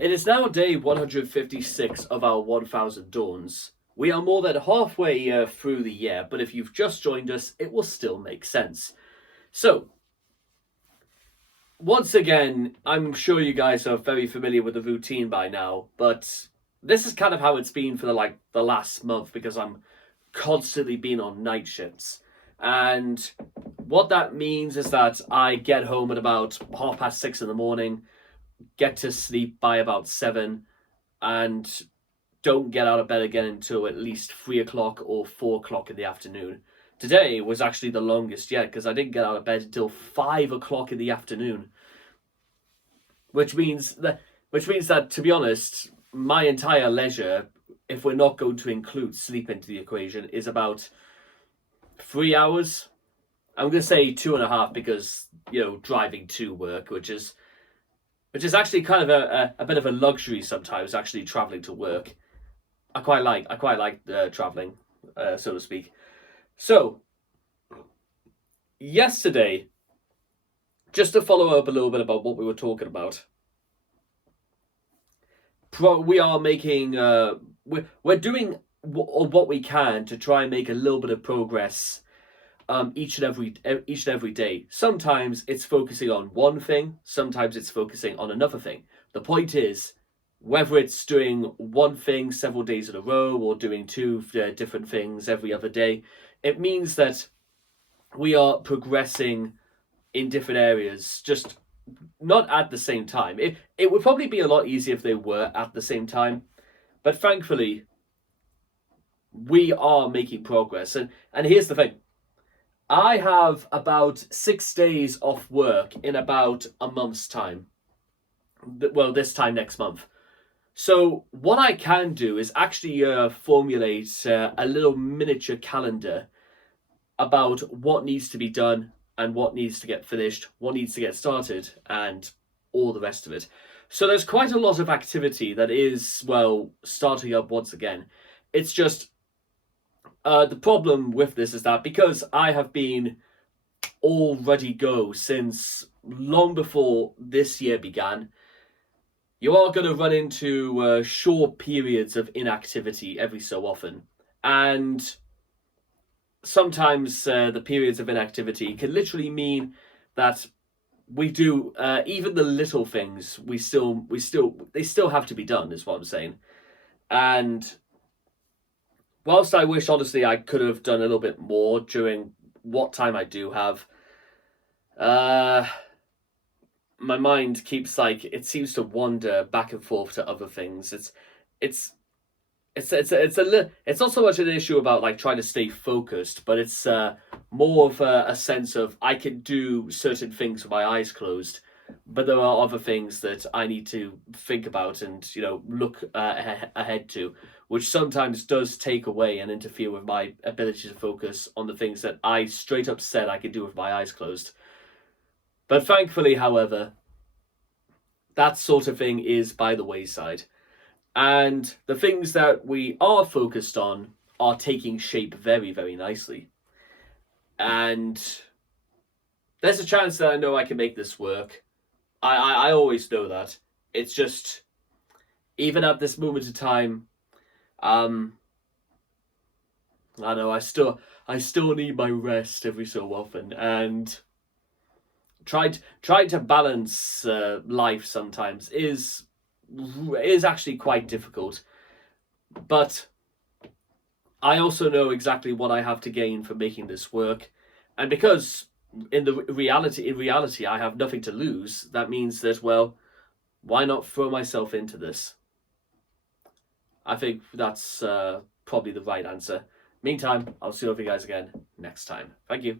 It is now day 156 of our 1000 Dawns. We are more than halfway through the year, but if you've just joined us, it will still make sense. So, once again, I'm sure you guys are very familiar with the routine by now, but this is kind of how it's been for the last month because I'm constantly being on night shifts. And what that means is that I get home at about 6:30 in the morning, get to sleep by about 7, and don't get out of bed again until at least 3 o'clock or 4 o'clock in the afternoon. Today was actually the longest yet because I didn't get out of bed until 5 o'clock in the afternoon, which means that, to be honest, my entire leisure, if we're not going to include sleep into the equation, is about 3 hours. I'm going to say 2.5 because driving to work, which is actually kind of a bit of a luxury sometimes. Actually, traveling to work, I quite like traveling, so to speak. So yesterday, just to follow up a little bit about what we were talking about, we are making we're doing what we can to try and make a little bit of progress each and every day. Sometimes it's focusing on one thing, sometimes it's focusing on another thing. The point is, whether it's doing one thing several days in a row or doing two different things every other day, it means that we are progressing in different areas, just not at the same time. It would probably be a lot easier if they were at the same time, but thankfully we are making progress. And here's the thing. I have about 6 days off work in about a month's time. Well, this time next month. So what I can do is actually formulate a little miniature calendar about what needs to be done and what needs to get finished, what needs to get started, and all the rest of it. So there's quite a lot of activity that is, starting up once again. It's just the problem with this is that because I have been all ready go since long before this year began, you are going to run into short periods of inactivity every so often. And sometimes the periods of inactivity can literally mean that we do even the little things they still have to be done, is what I'm saying. And whilst I wish honestly I could have done a little bit more during what time I do have, my mind keeps it seems to wander back and forth to other things. It's not so much an issue about trying to stay focused, but it's more of a sense of I can do certain things with my eyes closed, but there are other things that I need to think about and look ahead to, which sometimes does take away and interfere with my ability to focus on the things that I straight up said I could do with my eyes closed. But thankfully, however, that sort of thing is by the wayside. And the things that we are focused on are taking shape very, very nicely. And there's a chance that I know I can make this work. I always know that. It's just, even at this moment in time, I know I still need my rest every so often, and trying to balance life sometimes is actually quite difficult. But I also know exactly what I have to gain from making this work, and because in reality I have nothing to lose, that means that, why not throw myself into this? I think that's probably the right answer. Meantime, I'll see you guys again next time. Thank you.